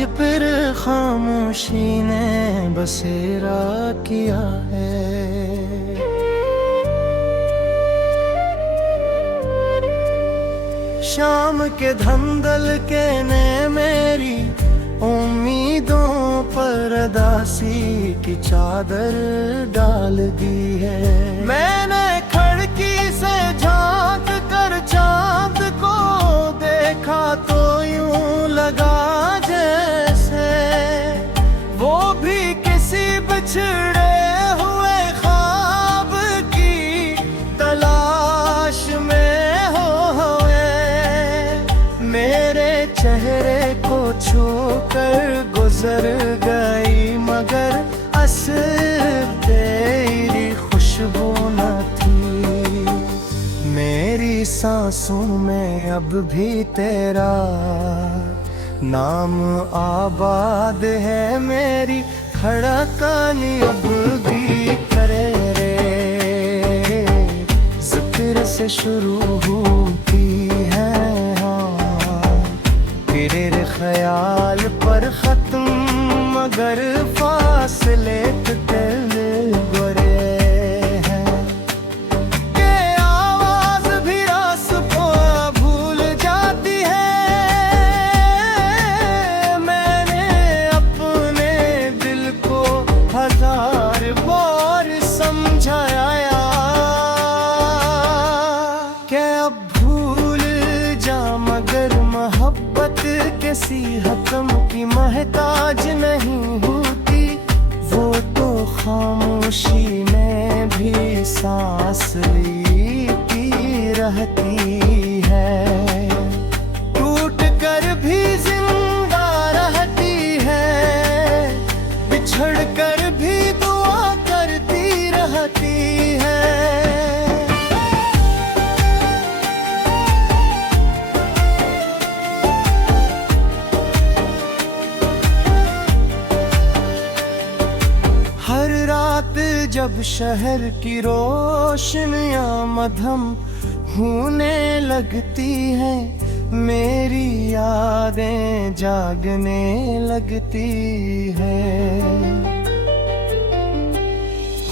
मुझ पर खामोशी ने बसेरा किया है। शाम के धंधल के ने मेरी उम्मीदों पर अदासी की चादर डाल दी है। मैंने खिड़की से झांक कर चांद को देखा तो यूं लगा जैसे वो भी किसी बिछड़े हुए ख्वाब की तलाश में होए। मेरे चेहरे को छूकर गुजर गई मगर असर तेरी खुशबू न थी। मेरी सांसों में अब भी तेरा नाम आबाद है। मेरी धड़कन अब भी करे रे जिक्र से शुरू होती है। तेरे ख्याल पर खत्म मगर फासले तेरे गोरे हैं। के आवाज भी रास को भूल जाती है। मैंने अपने दिल को हजार बार समझाया कि अब भूल जा मगर मोहब्बत किसी हकम की महताज नहीं होती। वो तो खामोशी में भी सांस लेती रहती है। टूट कर भी जिंदा रहती है। बिछड़ कर भी दुआ करती रहती है। हर रात जब शहर की रोशनियां मद्धम होने लगती हैं। मेरी यादें जागने लगती हैं।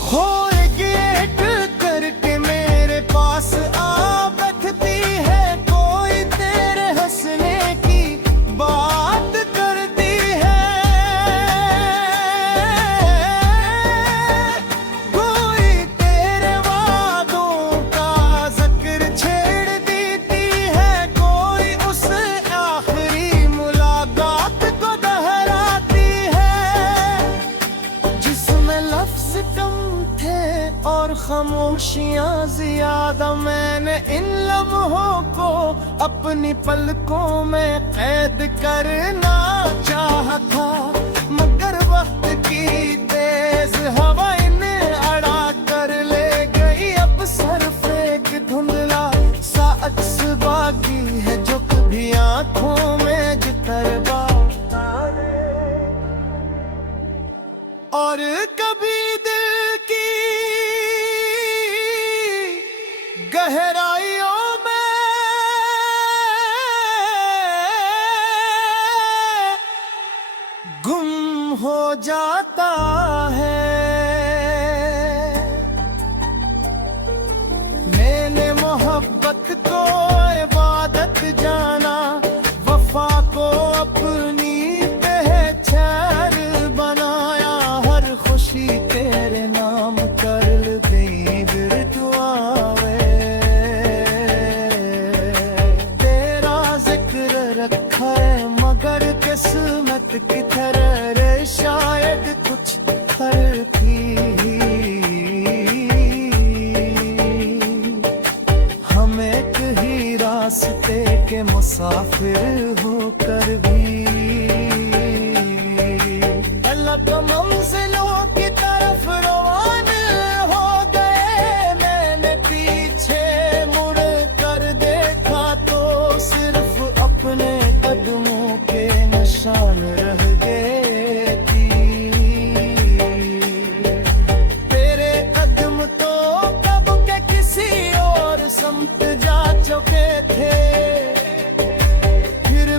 खोए गेट करके मेरे पास आ बैठती है। कोई तेरे हंसने की बात करती है। और खामोशियां ज्यादा मैंने इन लम्हों को अपनी पलकों में कैद करना चाहा था। मगर वक्त की तेज हवा इन्हें अड़ा कर ले गई। अब सर फेंक धुंधला सा अक्स बाकी है जो कभी आंखों में जितरबा और कभी गहराइयों में गुम हो जाता है। मैंने मोहब्बत को इबादत जाना। वफा को अपनी पहचान बनाया। हर खुशी तेरे नाम कर गई फिर दुआ रखा है मगर किस्मत की तरह रे शायद कुछ हर थी। हम एक ही रास्ते के मुसाफिर होकर भी अलग मंजिलों की तरफ रवाना हो गए। मैंने पीछे मुड़ कर देखा तो सिर्फ अपने कदमों के निशान रह गए थी। तेरे कदम तो कब के किसी और समत जा चुके थे। फिर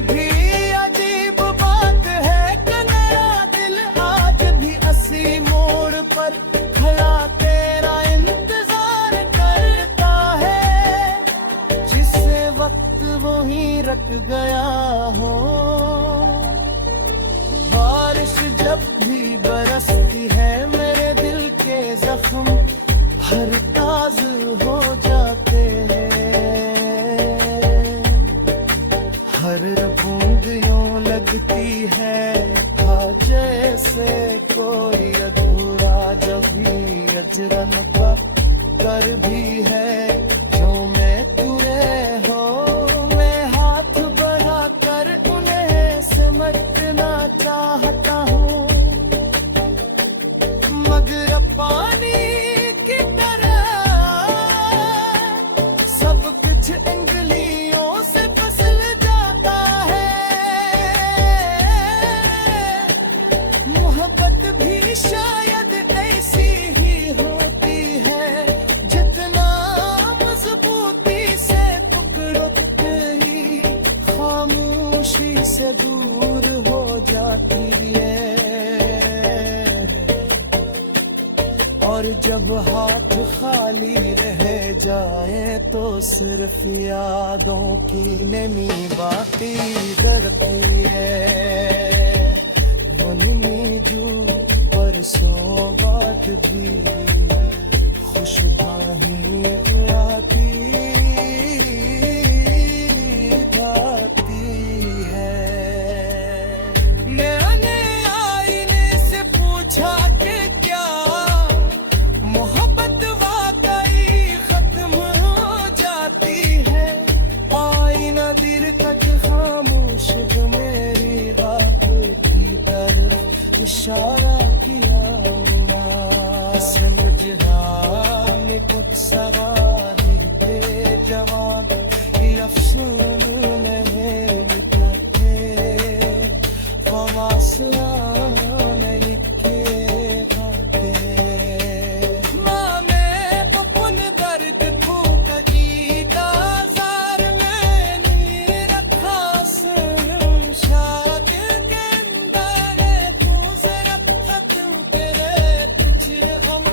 खड़ा तेरा इंतजार करता है, जिसे वक्त वो ही रख गया हो। बारिश जब भी बरसती है मेरे दिल के जख्म हर ताज हो जाते हैं। हर बूंद यूं लगती है जैसे कोई अधूरा जब भी अजरन का कर भी है। जो मैं तुरे हो मैं हाथ बढ़ा कर उन्हें सिमटना चाहता हूँ, मगर पानी की तरह सब कुछ उंगलियों से फिसल जाता है। मोहब्बत भी शायद ऐसी ही होती है, जितना मजबूती से पकड़ो ही खामोशी से दूर हो जाती है। और जब हाथ खाली रह जाए तो सिर्फ यादों की नमी बाकी रहती है। मन जो परसों बात भी खुशबाही आती गाती है। मैंने आईने से पूछा कि क्या मोहब्बत वाकई खत्म हो जाती है। आईना देर तक खामोश जो मेरी बात की तरफ इशारा किया। जहां में कुछ सवारी थे जवान की अफसूल नहीं लिखते फवासला नहीं के भागे। माँ मैं कपुन दर्द को कहीं दाजार में नहीं रखा शमशाद के अंदर तू जरा खत्म तेरे तुझे हम।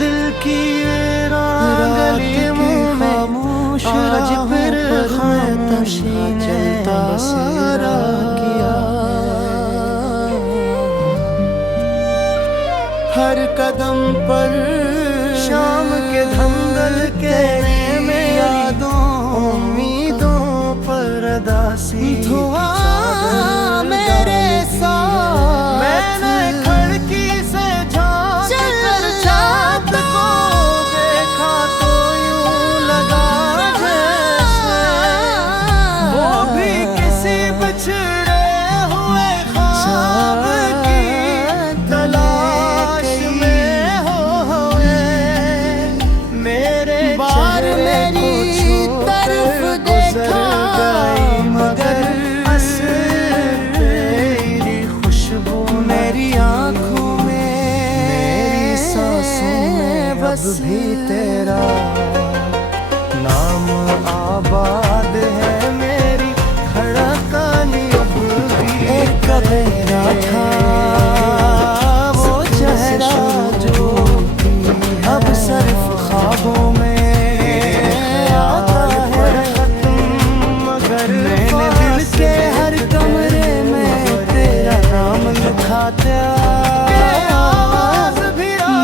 दिल की रागलियों में आज फिर खामोशी चलता बसेरा किया। हर कदम पर शाम के धंगल के में यादों उम्मीदों पर अदासी धुआं मेरे साथ। मैंने खिड़की से झांक कर चाँद को देखा तो यूं लगा जैसे वो भी किसी बिछड़े हुए ख्वाब की तलाश में होए। मेरे बार मेरी तरफ देखा मगर तेरी खुशबू मेरी आंखों में मेरी सांसों में बस भी तेरा नाम आबाद है। मेरी धड़कन अब भी एक मेरा था वो चेहरा जो अब सिर्फ ख्वाबों में आता है खत्म। मगर मैंने दिल के हर कमरे में तेरा नाम लिखा था,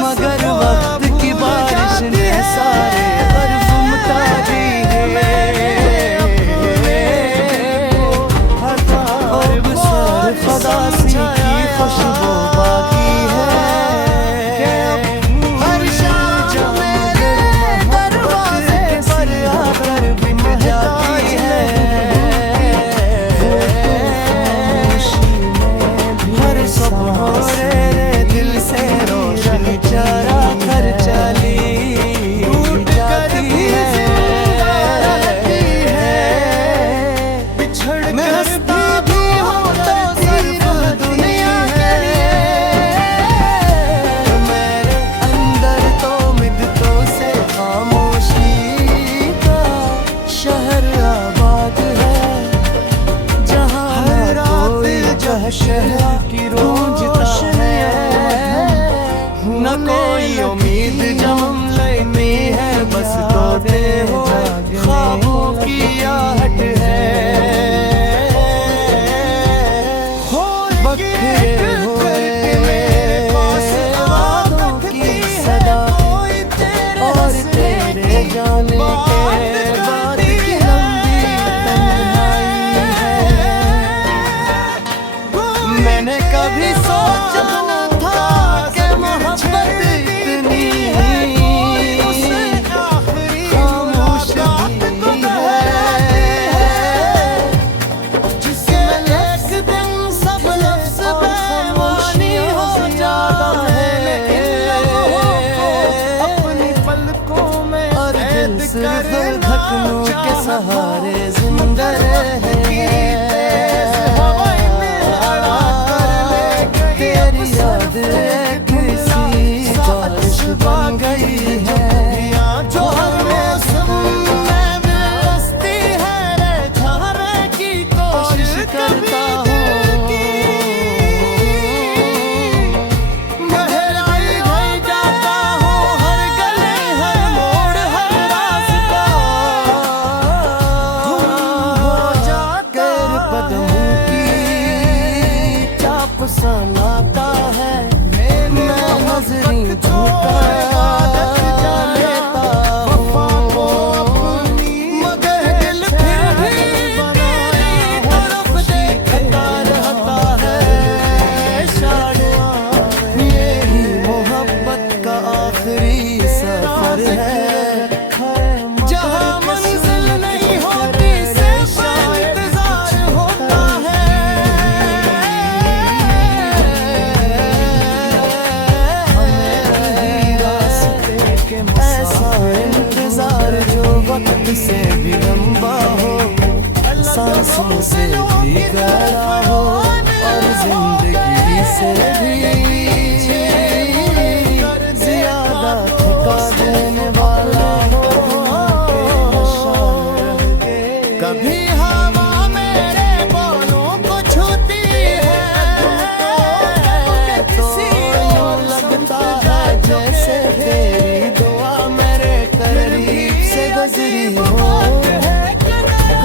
मगर वक्त की बारिश ने सारे बर्फ मिटा दिए। और अब सिर्फ उदासी की खुशबू बाकी है। हर शाम मेरे दरवाजे पर आकर बिक जाती है। हर सुबह रे दिल से रोशनी चरा कर चली जाती है। बिछड़ कर भी हो तो शहर की रोशनी है, न कोई उम्मीद जम लेनी है, बस तोते हो ख्वाबों की आहट है। बखरे हुए वादों की सदा और तेरे जाने के बाद की लंबी तन्हाई है। मैंने कभी सोचा न था कि मोहब्बत इतनी खामोश भी है, जिसमें एक दिन सब लफ्ज़ बेमानी हो जाता है, अपनी पलकों में और दिल सिर्फ धड़कनों के सहारे जिंदा रहे। तेरी याद एक सी बारिश बन गई है, जो हर मौसम में बरसती है, रहने की कोशिश करता हूँ। गहराई भर जाता हूँ, हर गली हर मोड़ हर रास्ता गुम हो जाकर कदमों की चाप सनाता है। मैं नजरें झूठा लेता हूँ, मगर दिल फिर भी तेरी तरफ देखता रहता है। शायद यही मोहब्बत का आखिरी सफर है, जहाँ मंजिल नहीं होती सिर्फ इंतजार होता है। ऐसा इंतजार जो वक्त से भी लंबा हो, सांसों से भी गहरा हो, और जिंदगी से भी ज्यादा थका देने वाला हो। कभी हवा मेरे बालों को छूती है, तो यूं लगता है जैसे तेरी दुआ मेरे करीब से गुजरी हो।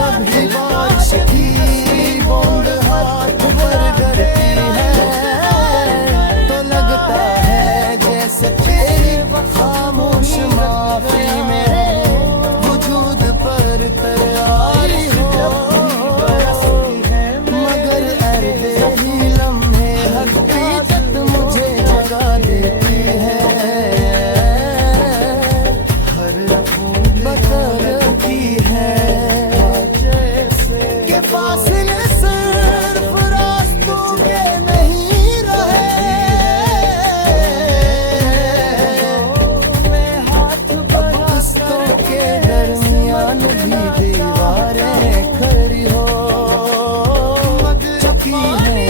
कभी बारिश की बूंद हाथ पर गिरती है, तो लगता है जैसे तेरी खामोश माफी मेरे वजूद पर तैयारी हो। मगर अर्ज़े ही लम्हे हकीकत मुझे जगा देती है, हर बताती है कि फासले सिर्फ रास्तों के नहीं रहे। अब रिश्तों के दरमियान भी दीवारें खड़ी हो चुकी हैं।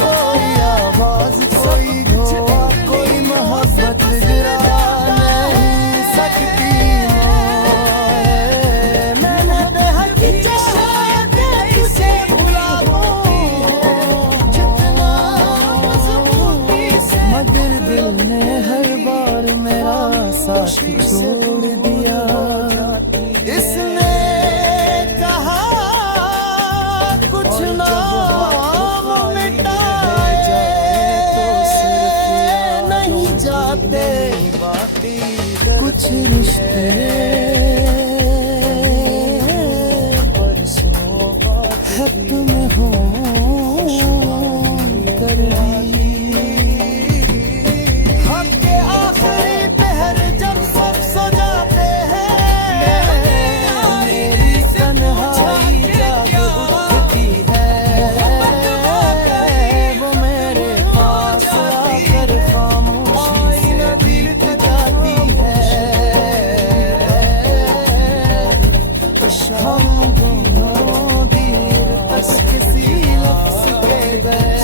कोई आवाज कोई धोआ कोई मोहब्बत गिरा नहीं सकती। मैंने बेहद चाहा कि इसे भुलाऊं जितना मजबूती से, मगर दिल ने हर बार मेरा साथ छोड़ दिया। इसने कहा कुछ नाम मिटाए नहीं जाते, कुछ रिश्ते खत्म हो कर हक के आखिरी पहर जब सब सो जाते हैं, मेरी तन्हाई जाग उठती है। वो मेरे पास आकर खामोशी से बीत जाती है। हम दोनों दीर तक किसी लफ्ज़ के गए,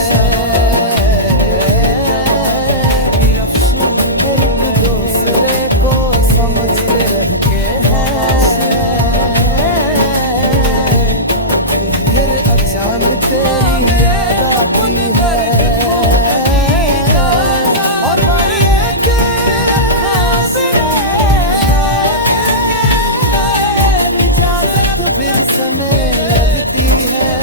एक दूसरे को समझते रहते हैं, फिर अचानक जाती है। और ये के इजाजत फिर समय लगती है।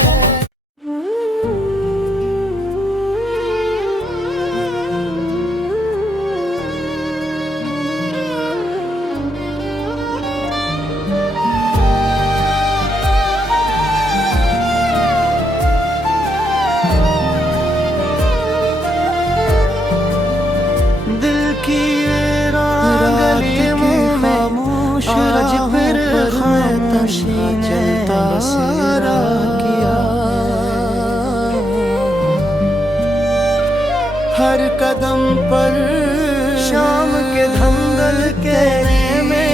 हर कदम पर शाम के धंधल के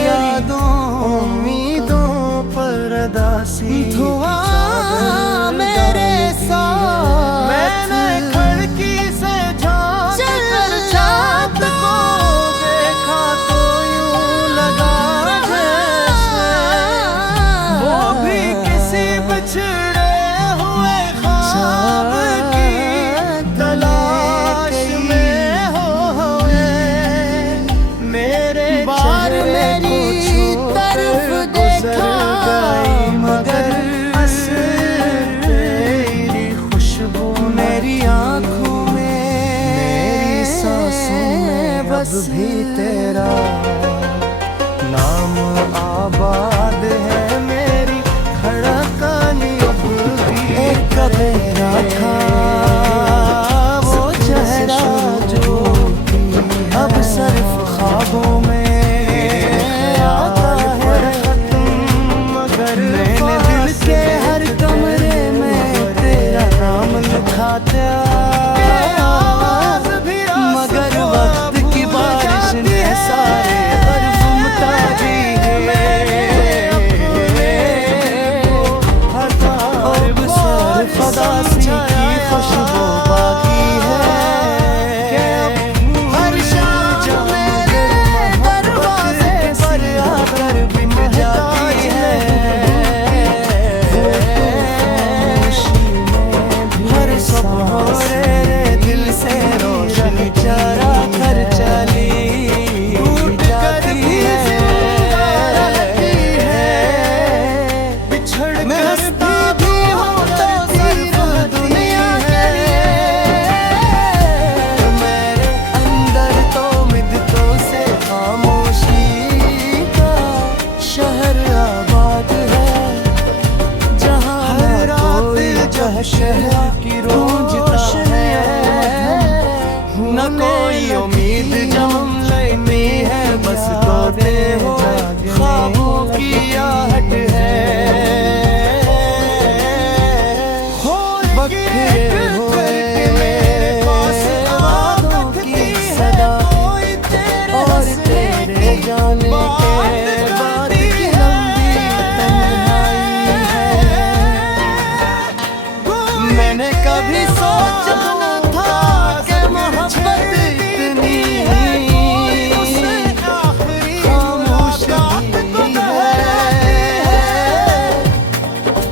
यादों उम्मीदों पर अदासी धुआं मेरे साथ मैंने खिड़की से झांक कर चाँद को देखा तो यूं लगा जैसे वो भी किसी बिछड़े हुए ख्वाब की तलाश में होए। मेरे बार मेरी तरफ देखा मगर तेरी खुशबू मेरी आँखों में मेरी सांसों में बस भी तेरा नाम आबाद है। मेरी धड़कन अब भी एक कबेरा था वो चेहरा जो अब सिर्फ ख्वाबों में आता है मगर मैंने दिल के हर कमरे में तेरा नाम लिखा था। मगर वक्त की बारिश ने सारे हर्फ मिटा दिए। अब सिर्फ उदासी की खुशबू बाकी है। हर शाम मेरे दरवाजे पर आकर बिक जाती है। हर सुबह मेरे दिल से रोशनी चरा कर चली जाती है। बिछड़ मैं हंसती भी हूँ तो सिर्फ दुनिया के लिए। मेरे अंदर तो मिद्दों से खामोशी का शहर आबाद है जहाँ हर रात शहर की रोशनी है। न कोई उम्मीद जम लेती है बस तोते हो ख्वाबों की आहट है। बखरे हुए वादों की सदा और तेरे जाने के बाद की लंबी तन्हाई है। मैंने कभी सोचा न था कि मोहब्बत इतनी खामोश है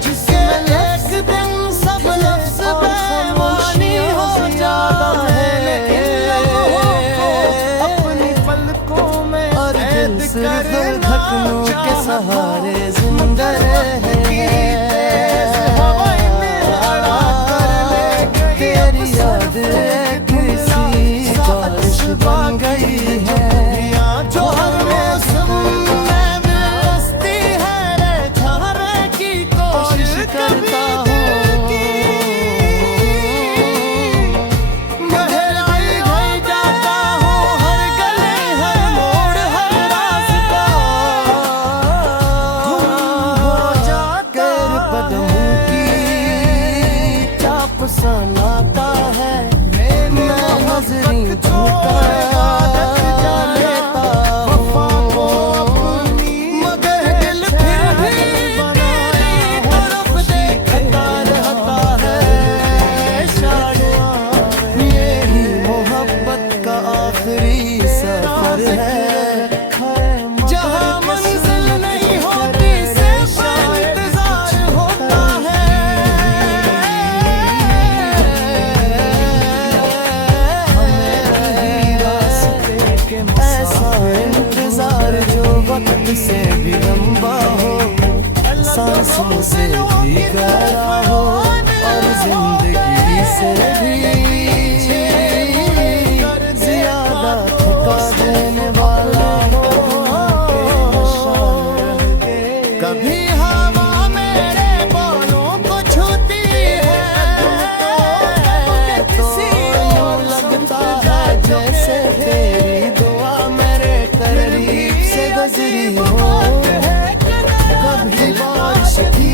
जिसमें एक दिन सब लफ्ज़ बेमानी हो जाता है। अपनी पलकों में और दिल सिर्फ धड़कनों के सहारे जिंदा रहे। तेरी याद एक सी बारिश बन गई है जो हर मौसम में बरसती है। ठहरने की कोशिश करता हूँ गहराई भर जाता हूँ हर गली हर मोड़ हर रास्ता। गुम हो जाकर कदमों की चाप सनाता है। मैं नजरें झुका लेता हूँ मगर दिल फिर भी तेरी तरफ देखता रहता है। शायद यही मोहब्बत का आखिरी सफर है जहाँ मंजिल नहीं होती सिर्फ इंतजार होता है। भी गहरा हो और जिंदगी से भी ज्यादा थका देने वाला हो। कभी हवा मेरे बालों को छूती है तो लगता है जैसे तेरी दुआ मेरे करीब से गुजरी हो। कभी बारिश की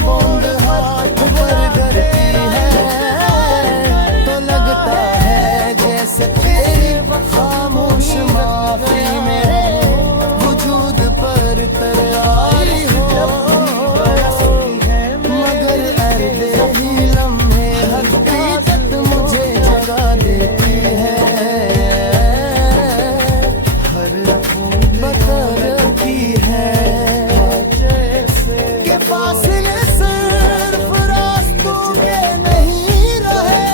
बूंद हाथ पर गिरती है तो लगता है जैसे तेरी खामोश माफी मेरे वजूद पर तर आई हो। मगर ऐसे ही लम्हे हकीकत मुझे जगा देती है। हर बता रखी है के फासले सिर्फ रास्तों के नहीं रहे।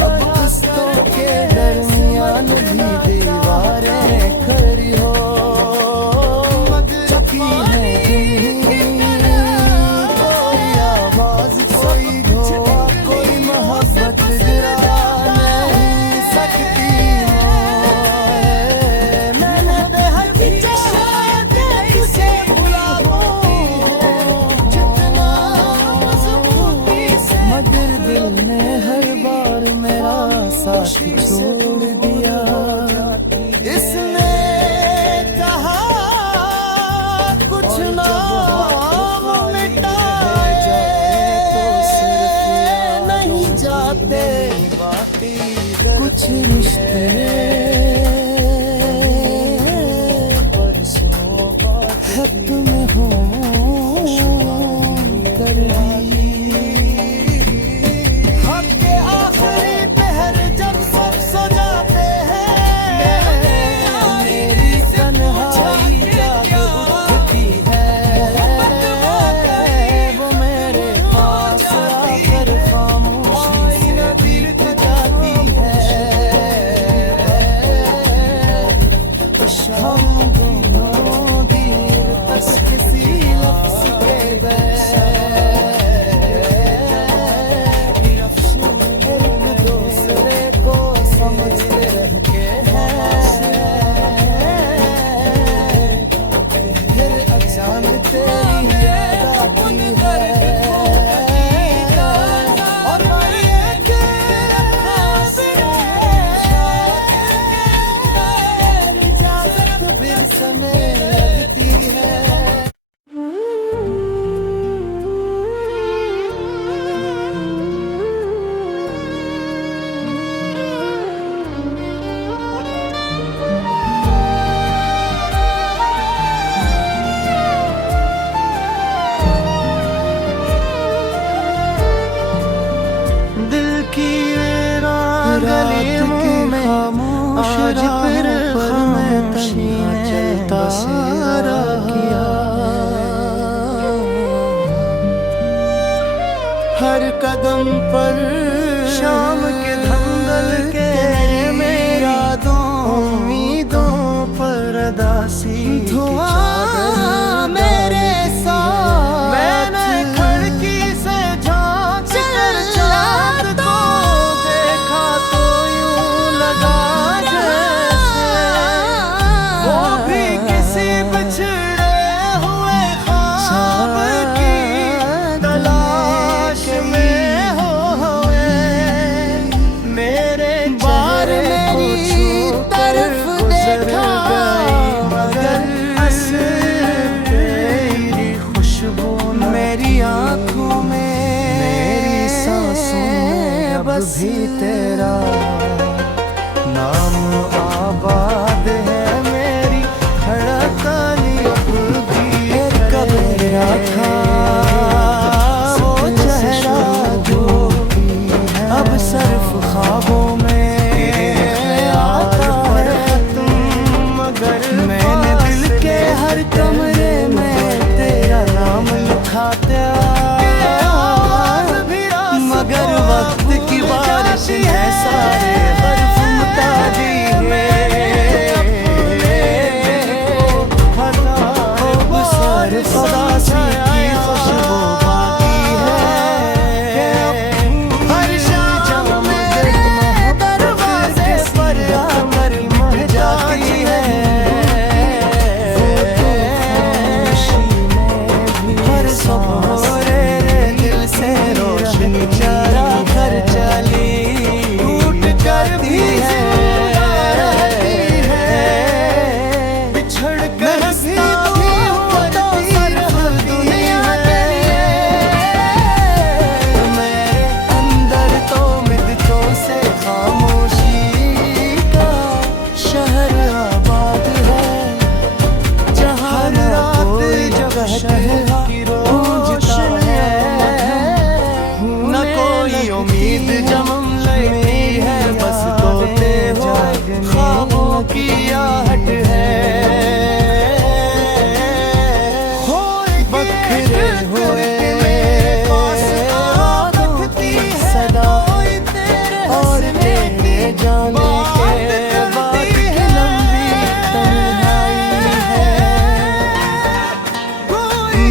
रास्तों के दरमियान भी दीवारें खड़ी हो चुकी है। कोई आवाज कोई धोआ कोई मोहब्बत गिरा नहीं सकती। मैंने बेहद चाहा तुझे बुलाऊं जितना मजबूती से, मगर दिल ने हर बार मेरा साथ छोड़ दिया। इसने कहा कुछ ना मिटाए नहीं जाते कुछ रिश्ते है तुम्हें हो कर हक के आखिरी पहर जब सब सो जाते हैं मेरी तन्हाई जाग उठती है। वो मेरे पास आकर खामोशी से बीत जाती है। हम दोनों दीर बस किसी लफ्ज़ के एक दूसरे को समझते रहते हैं। फिर अचानक तेरी याद आती है और इजाजत बिरसने लगती है। दिल की गलियों में आज फिर खामोशियां चलता किया। हर कदम पर शाम के धंधल के यादों उम्मीदों पर अदासी धुआं मेरे साथ। मैंने खिड़की से झांक कर चाँद को देखा तो यूं लगा जैसे वो भी किसी बिछड़े हुए ख्वाब की तलाश में होए। मेरे बार मेरी तरफ देखा मगर तेरी खुशबू मेरी आँखों में मेरी सांसों में बस भी तेरा नाम आबाद है। मेरी धड़कन अब भी कब था वो चेहरा जो अब सिर्फ ख्वाबों में आता है तुम। मगर मैंने दिल के हर कमरे में तेरा नाम लिखा था। मगर वक्त की बारिश है सारे हर्फ मिटा दिए।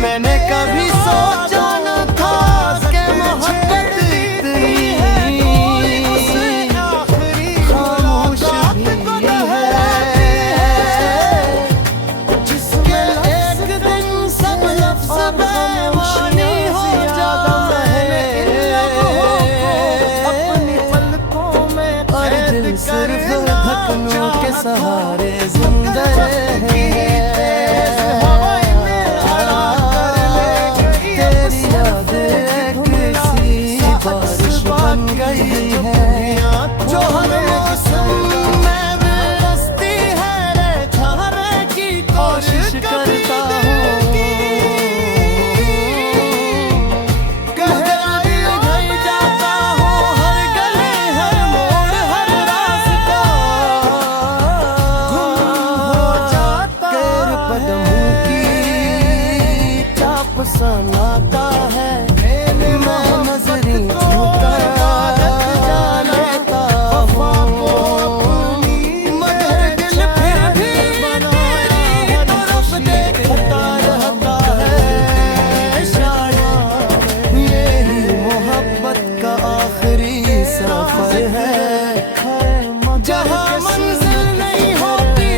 मैंने कभी सोचा न था कि मोहब्बत इतनी खामोश भी है, जिसके एक दिन सब लफ्ज़ बेमानी हो जाता है। अपनी पलकों में और दिल सिर्फ धड़कनों के सहारे जिंदा है। तेरी याद किसी बारिश बन गई है, जो हर मौसम में बरसती है। छाने की कोशिश करता हूँ, गहराई ढल जाता हूँ, हर गली हर मोड़ हर रास्ता गुम हो जाता है। कदमों की चाप सनाता है, मैं नजरी झूठा जा लेता हूँ, मगर दिल फिर भी तेरी तरफ देखता रहता है। शायद यही मोहब्बत का आखिरी सफर है, जहाँ मंजिल नहीं होती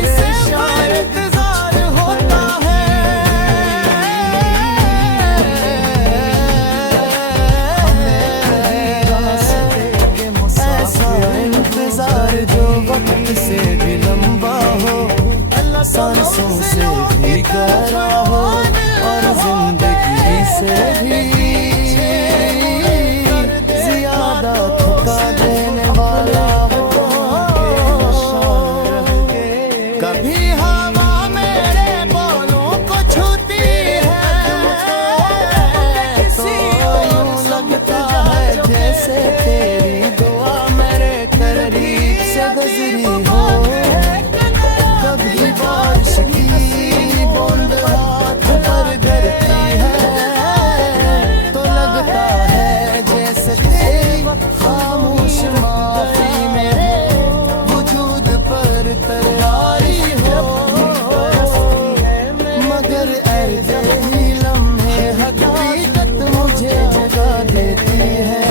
शायद इंतजार होता है। ऐसा इंतजार जो वक्त से भी लंबा हो, सांसों से भी गहरा हो, और जिंदगी से भी ज्यादा थका देने वाला हो। कभी हवा मेरे बालों को छूती है, तो यूं लगता है जैसे तेरी दुआ मेरे करीब से गुजरी हो। कभी बारिश की बूंद हाथ पर गिरती है, तो लगता है जैसे तेरी खामोश माफी मेरे वजूद पर तैयारी हो। मगर ऐसे ही लम्हे हकीकत मुझे जगा देती है,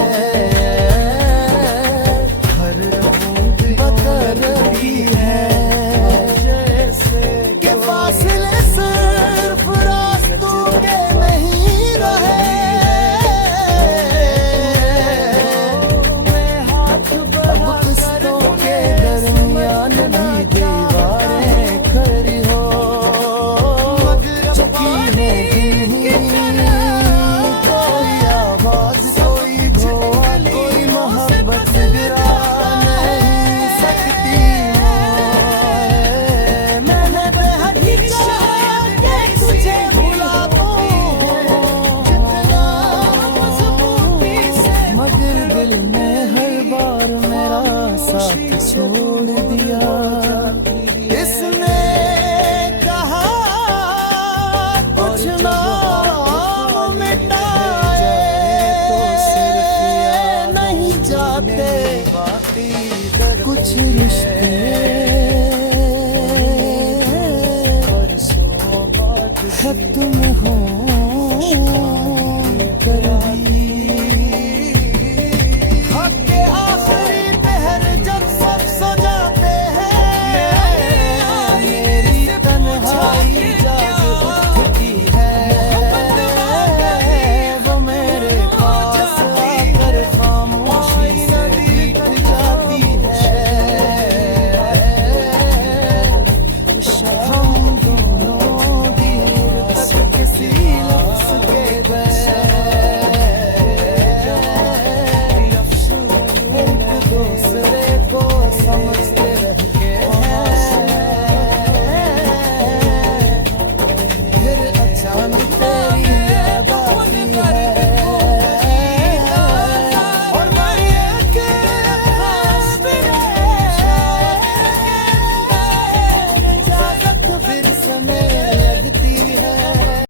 हर बूंद बदलती है, के फासले सिर्फ रास्तों के नहीं रहे। अब किस्तों के दरमियान भी दीवारें खड़ी हो चुकी है। कोई आवाज कोई धोआ कोई मोहब्बत गिरा नहीं सकती। मैंने बेहद चाहा कि तुझे भुला दूं, मगर दिल ने हर बार मेरा साथ छोड़ दिया। इसने कहा कुछ ना मिटाए तो सिर्फ नहीं जाते कुछ रिश्ते